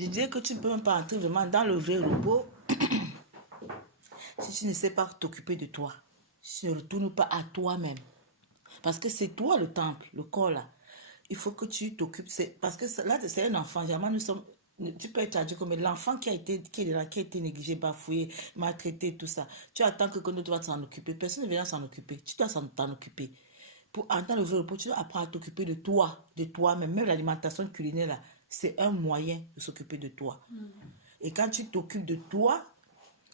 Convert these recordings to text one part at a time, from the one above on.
Je dirais que tu ne peux même pas entrer vraiment dans le vrai repos si tu ne sais pas t'occuper de toi. Si tu ne retournes pas à toi-même. Parce que c'est toi le temple, le corps là. Il faut que tu t'occupes. Parce que là, c'est un enfant. Généralement, nous sommes. Tu peux être traduit comme l'enfant qui a été négligé, bafoué, maltraité, tout ça. Tu attends que nous doit s'en occuper. Personne ne vient s'en occuper. Tu dois t'en occuper. Pour entendre le vrai repos, tu dois apprendre à t'occuper de toi, de toi-même. Même l'alimentation culinaire, là, c'est un moyen de s'occuper de toi. Et quand tu t'occupes de toi,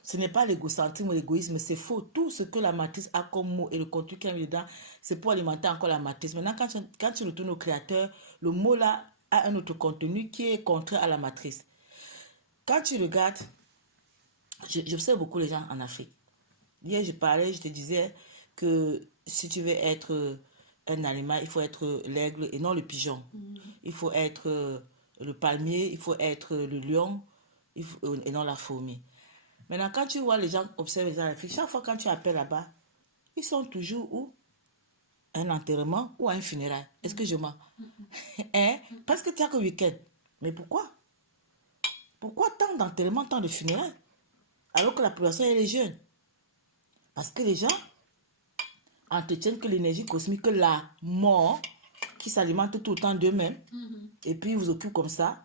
ce n'est pas l'égocentrisme ou l'égoïsme, c'est faux. Tout ce que la matrice a comme mot et le contenu qu'il y a dedans, c'est pour alimenter encore la matrice. Maintenant, quand tu retournes au créateur, le mot là a un autre contenu qui est contraire à la matrice. Quand tu regardes, j'observe beaucoup les gens en Afrique. Hier, je parlais, je te disais que si tu veux être un animal, il faut être l'aigle et non le pigeon. Il faut être le palmier, il faut être le lion et non la fourmi. Maintenant, quand tu vois les gens observer les gens en Afrique, chaque fois quand tu appelles là-bas, ils sont toujours où? Un enterrement ou un funérail. Est-ce que je mens? Hein? Parce que tu n'as que week-end. Mais pourquoi? Pourquoi tant d'enterrements, tant de funérailles? Alors que la population elle est jeune. Parce que les gens entretiennent que l'énergie cosmique, que la mort, qui s'alimente tout le temps d'eux-mêmes, et puis ils vous occupent comme ça.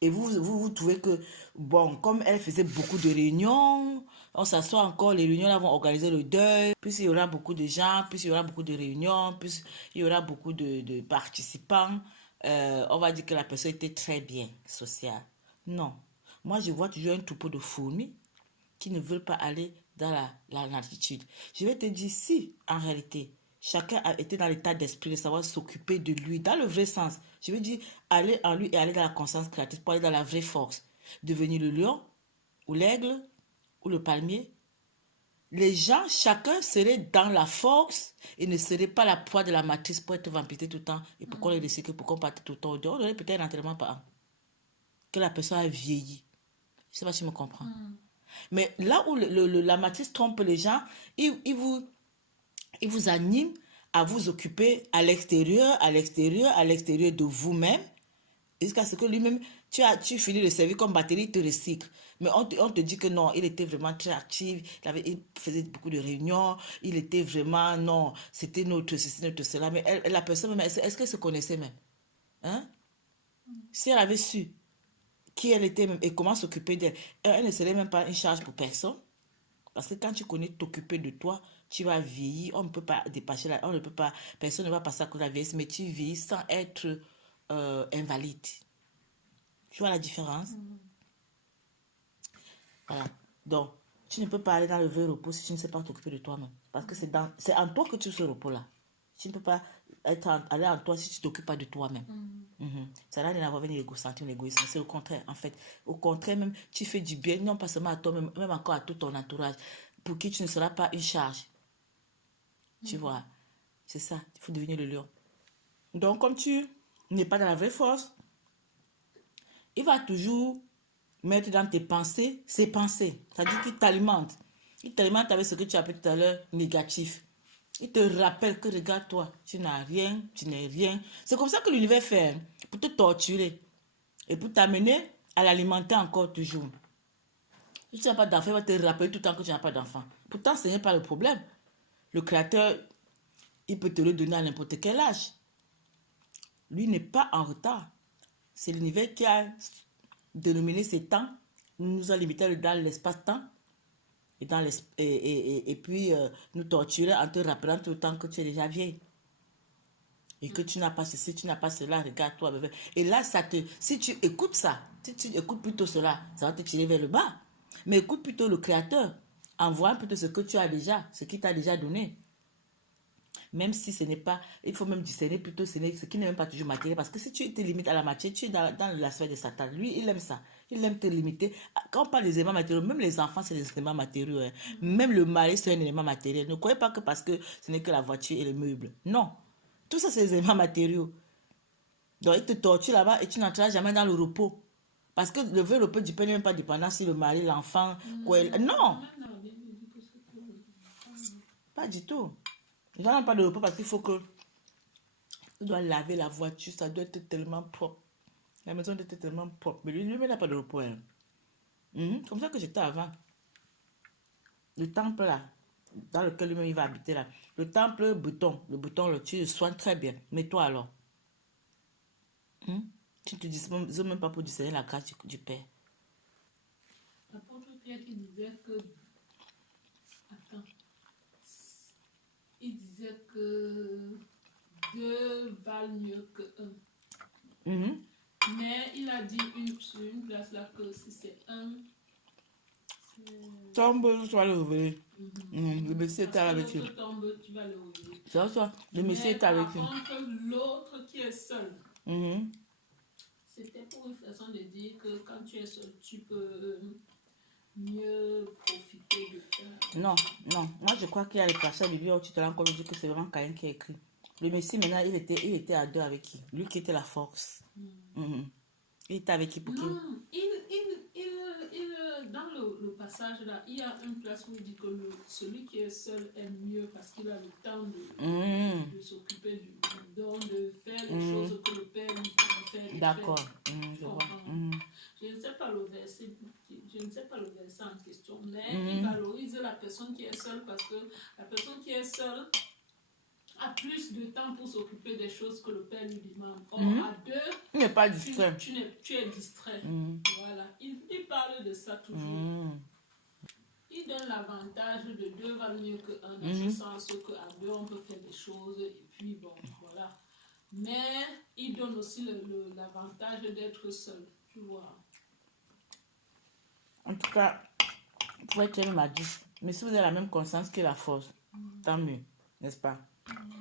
Et vous trouvez que, bon, comme elle faisait beaucoup de réunions, on s'assoit encore, les réunions là vont organiser le deuil, puis il y aura beaucoup de gens, puis il y aura beaucoup de réunions, puis il y aura beaucoup de participants, on va dire que la personne était très bien sociale. Non. Moi, je vois toujours un troupeau de fourmis qui ne veulent pas aller dans la latitude. Je vais te dire, si, en réalité, chacun a été dans l'état d'esprit de savoir s'occuper de lui, dans le vrai sens, je veux dire, aller en lui et aller dans la conscience créative pour aller dans la vraie force, devenir le lion, ou l'aigle, ou le palmier. Les gens, chacun serait dans la force et ne serait pas la proie de la matrice pour être vampiré tout le temps et pour qu'on les décide, pour qu'on parte tout le temps au dehors. On aurait peut-être un entraînement par an. Que la personne a vieilli. Je ne sais pas si tu me comprends. Mais là où la matrice trompe les gens, il vous anime à vous occuper à l'extérieur de vous-même, jusqu'à ce que lui-même, tu finis le service comme batterie, il te recycle. Mais on te dit que non, il était vraiment très actif, il faisait beaucoup de réunions, il était vraiment, non, c'était notre ceci, notre cela. Mais la personne, même, est-ce qu'elle se connaissait même? Hein? Si elle avait su qui elle était même et comment s'occuper d'elle, elle ne serait même pas une charge pour personne. Parce que quand tu connais t'occuper de toi, tu vas vieillir. On ne peut pas dépasser on ne peut pas, personne ne va passer à cause de la vieillesse, mais tu vieillis sans être invalide. Tu vois la différence? Voilà. Donc, tu ne peux pas aller dans le vrai repos si tu ne sais pas t'occuper de toi-même. Parce que c'est en toi que tu as ce repos-là. Tu ne peux pas aller en toi si tu ne t'occupes pas de toi-même. Ça n'a rien à voir avec l'égocentrisme, l'égoïsme. C'est au contraire, en fait. Au contraire, même, tu fais du bien, non pas seulement à toi-même, même encore à tout ton entourage, pour qui tu ne seras pas une charge. Tu vois, c'est ça, il faut devenir le lion. Donc, comme tu n'es pas dans la vraie force, il va toujours mettre dans tes pensées ses pensées. C'est-à-dire qu'il t'alimente. Il t'alimente avec ce que tu as appelé tout à l'heure négatif. Il te rappelle que regarde-toi, tu n'as rien, tu n'es rien. C'est comme ça que l'univers fait, hein, pour te torturer et pour t'amener à l'alimenter encore toujours. Si tu n'as pas d'enfant, il va te rappeler tout le temps que tu n'as pas d'enfant. Pourtant, ce n'est pas le problème. Le créateur, il peut te le donner à n'importe quel âge. Lui n'est pas en retard. C'est l'univers qui a dénominé ces temps, nous a limité dans l'espace-temps et puis nous torturer en te rappelant tout le temps que tu es déjà vieille. Et que tu n'as pas ceci, tu n'as pas cela, regarde-toi, bébé. Et là, si tu écoutes ça, si tu écoutes plutôt cela, ça va te tirer vers le bas. Mais écoute plutôt le Créateur. Envoie plutôt ce que tu as déjà, ce qu'il t'a déjà donné. Même si ce n'est pas, il faut même discerner plutôt ce qui n'est même pas toujours matériel. Parce que si tu te limites à la matière, tu es dans la sphère de Satan. Lui, il aime ça. Il aime te limiter. Quand on parle des éléments matériels, même les enfants, c'est des éléments matériels. Hein. Même le mari, c'est un élément matériel. Ne croyez pas que parce que ce n'est que la voiture et les meubles. Non. Tout ça, c'est des éléments matériaux. Donc, il te torture là-bas et tu n'entreras jamais dans le repos. Parce que le vrai repos du père n'est même pas dépendant si le mari, l'enfant, quoi. Non, pas du tout. Les gens n'ont pas de repos parce qu'il faut que tu dois laver la voiture, ça doit être tellement propre. La maison était tellement propre. Mais lui, il n'a pas de repos. Hein. Comme ça que j'étais avant. Le temple là, dans lequel lui-même il va habiter là. Le temple bouton, le bouton, là, tu le soignes très bien. Mais toi alors, tu ne te disposes même pas pour discerner la grâce du Père. L'apôtre Pierre qui disait que. Attends. Il disait que 2 valent mieux que 1. Mais il a dit sur une place là que si c'est 1. Tombe, tu vas le réveiller. Le monsieur est avec lui. Tombe, tu vas le réveiller. C'est ça, le monsieur est avec lui. Par contre, l'autre qui est seul. C'était pour une façon de dire que quand tu es seul, tu peux mieux profiter de ça. Non. Moi, je crois qu'il y a les passages de Bible où tu te rends compte que c'est vraiment Caïn qui a écrit. Le Messie, maintenant, il était à 2 avec qui? Lui qui était la force. Il était avec qui pour qui? Non, dans le passage là, il y a une place où il dit que celui qui est seul est mieux parce qu'il a le temps de s'occuper du don, de faire les choses que le Père lui fait. D'accord, je vois. Je ne sais pas le verset, en question, mais il valorise la personne qui est seule parce que la personne qui est seule a plus de temps pour s'occuper des choses que le Père lui demande. Or, à 2, il n'est pas distrait. Tu es distrait. Voilà. Il parle de ça toujours. Il donne l'avantage de 2 valent mieux que 1, dans ce sens qu'à 2, on peut faire des choses, et puis bon, voilà. Mais il donne aussi l'avantage d'être seul, tu vois. En tout cas, vous pouvez être même à 10. Mais si vous avez la même conscience que la force, tant mieux, n'est-ce pas?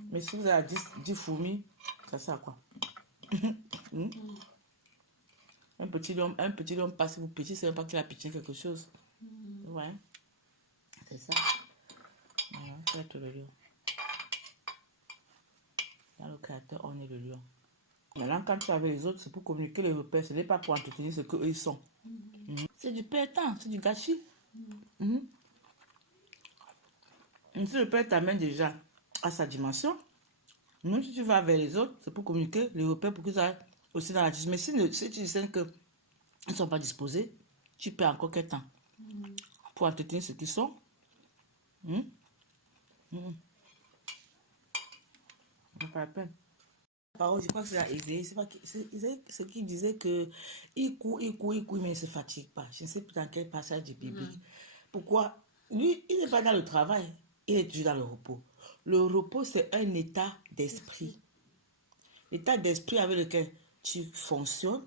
Mais si vous avez 10 fourmis, ça sert à quoi? Un petit homme passe, vous petit, c'est même pas qu'il a pitché quelque chose. Ouais. C'est ça. Voilà, ça va être le lion. Dans le créateur, on est le lion. Maintenant, quand tu es avec les autres, c'est pour communiquer les repères. Ce n'est pas pour entretenir ce qu'eux ils sont. C'est du perdant, c'est du gâchis. Si le père t'amène déjà à sa dimension, même si tu vas vers les autres, c'est pour communiquer les repères pour qu'ils aillent aussi dans la dimension. Mais si tu sais qu'ils ne sont pas disposés, tu perds encore quel temps pour entretenir ce qu'ils sont. Pas la peine. Parole, je crois que c'est à Isaïe. C'est Isaïe ce qui disait que il court, mais il ne se fatigue pas. Je ne sais plus dans quel passage du biblique. Pourquoi? Lui, il n'est pas dans le travail, il est toujours dans le repos. Le repos, c'est un état d'esprit. L'état d'esprit avec lequel tu fonctionnes,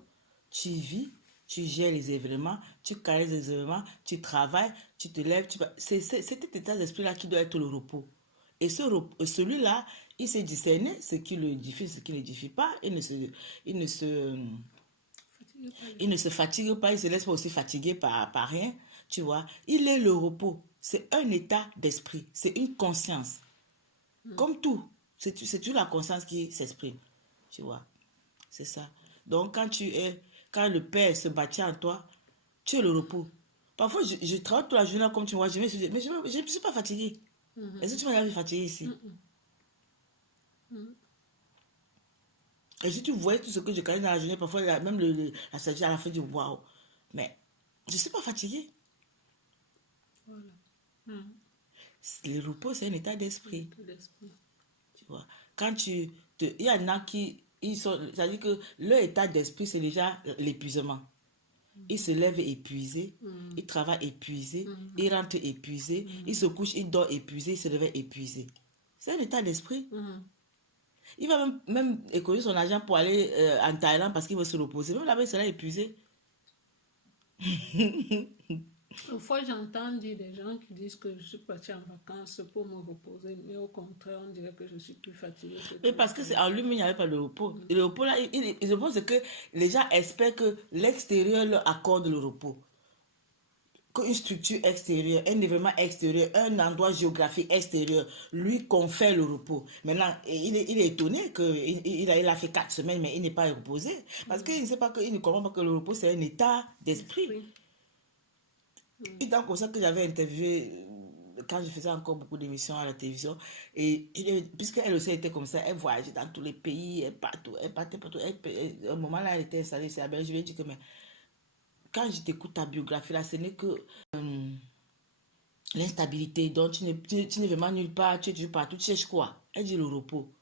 tu vis, tu gères les événements, tu canalises les événements, tu travailles, tu te lèves. C'est cet état d'esprit-là qui doit être le repos. Et celui-là, il sait discerner ce qui le édifie, ce qui ne l'édifie pas. Il ne se fatigue pas, il ne se laisse pas aussi fatiguer par rien. Tu vois, il est le repos. C'est un état d'esprit, c'est une conscience. Comme tout, c'est toujours la conscience qui s'exprime. Tu vois, c'est ça. Donc, quand le Père se bâtit en toi, tu es le repos. Parfois, je travaille toute la journée comme tu vois, mais je ne suis pas fatiguée. Est-ce que tu m'as vu fatiguée ici? Et si tu voyais tout ce que je gagne dans la journée, parfois, même la stagiaire à la fin dit waouh. Mais je ne suis pas fatiguée. Voilà. Le repos, c'est un état d'esprit. Tu vois, il y en a qui, c'est-à-dire que leur état d'esprit, c'est déjà l'épuisement. Ils se lèvent épuisés, ils travaillent épuisés, ils rentrent épuisés, ils se couchent, ils dorment épuisés, ils se lèvent épuisés. C'est un état d'esprit. Il va même économiser son argent pour aller en Thaïlande parce qu'il veut se reposer. Même là-bas, il sera épuisé. Parfois, j'entends dire des gens qui disent que je suis partie en vacances pour me reposer, mais au contraire, on dirait que je suis plus fatiguée. Mais parce que c'est en lui-même, il n'y avait pas de repos. Et le repos, là, je pense que les gens espèrent que l'extérieur leur accorde le repos. Qu'une structure extérieure, un événement extérieur, un endroit géographique extérieur lui confère le repos. Maintenant, il est étonné qu'il a fait 4 semaines, mais il n'est pas reposé. Parce qu'il ne sait pas, il ne comprend pas que le repos, c'est un état d'esprit. Et donc, comme ça que j'avais interviewé quand je faisais encore beaucoup d'émissions à la télévision, puisqu'elle aussi était comme ça, elle voyageait dans tous les pays, elle partout, elle partait partout. Au moment là, elle était installée, c'est la Belgique. Je lui ai dit que, mais quand je t'écoute ta biographie là, ce n'est que l'instabilité, donc tu n'es vraiment nulle part, tu es toujours partout, tu cherches quoi? Elle dit le repos.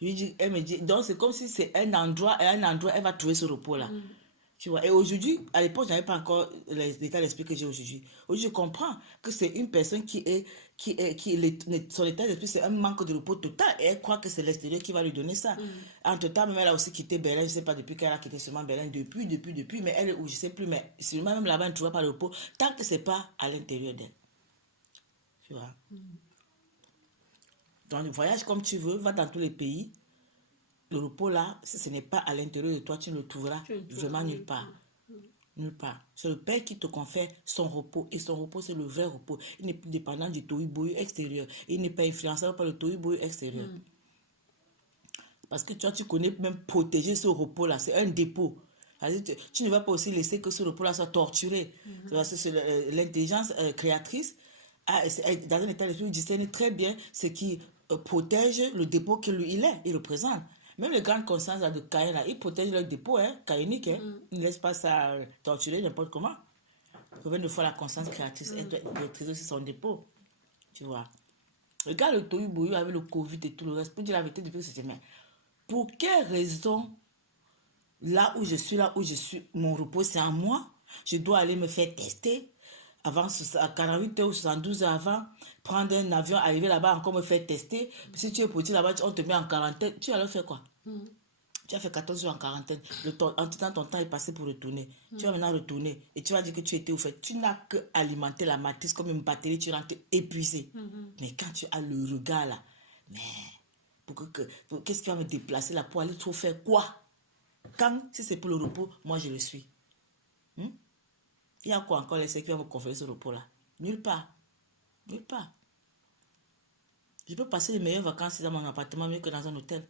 Elle me dit, donc c'est comme si c'est un endroit, elle va trouver ce repos-là. Tu vois, et aujourd'hui, à l'époque, je n'avais pas encore l'état d'esprit que j'ai aujourd'hui. Aujourd'hui, je comprends que c'est une personne son état d'esprit, c'est un manque de repos total. Et elle croit que c'est l'extérieur qui va lui donner ça. Entre-temps, même elle a aussi quitté Berlin, je ne sais pas depuis qu'elle a quitté seulement Berlin, depuis, mais elle, ou je ne sais plus, mais seulement même là-bas, elle ne trouvera pas le repos, tant que ce n'est pas à l'intérieur d'elle. Tu vois. Donc, voyage comme tu veux, va dans tous les pays. Le repos là, si ce n'est pas à l'intérieur de toi, tu ne le trouveras vraiment nulle part. Nulle part. C'est le Père qui te confère son repos. Et son repos, c'est le vrai repos. Il n'est plus dépendant du tohu-bohu extérieur. Il n'est pas influençable par le tohu-bohu extérieur. Parce que toi, tu connais même protéger ce repos-là. C'est un dépôt. Tu ne vas pas aussi laisser que ce repos-là soit torturé. Parce que l'intelligence créatrice, dans un état d'esprit, discerne très bien ce qui protège le dépôt qu'il il représente. Même les grandes consciences de Caïn, ils protègent leur dépôt caïnique. Ils ne laissent pas ça torturer n'importe comment. Combien de fois la conscience créatrice maîtrise aussi son dépôt. Tu vois. Regarde le tohu-bohu avec le Covid et tout le reste. Pour dire la vérité, depuis que c'était mais pour quelle raison, là où je suis, mon repos c'est en moi. Je dois aller me faire tester. Avant, à 48 heures ou 72 heures avant, prendre un avion, arriver là-bas, encore me faire tester. Si tu es petit là-bas, on te met en quarantaine. Tu vas le faire quoi? Tu as fait 14 jours en quarantaine. En ton temps est passé pour retourner. Tu vas maintenant retourner. Et tu vas dire que tu étais au fait. Tu n'as que alimenter la matrice comme une batterie. Tu rentres épuisé. Mais quand tu as le regard là, mais qu'est-ce qui va me déplacer là pour aller trop faire quoi? Quand, si c'est pour le repos, moi je le suis. Il y a quoi encore laisser qui va me conférer ce repos-là? Nulle part. Nulle part. Je peux passer les meilleures vacances dans mon appartement mieux que dans un hôtel.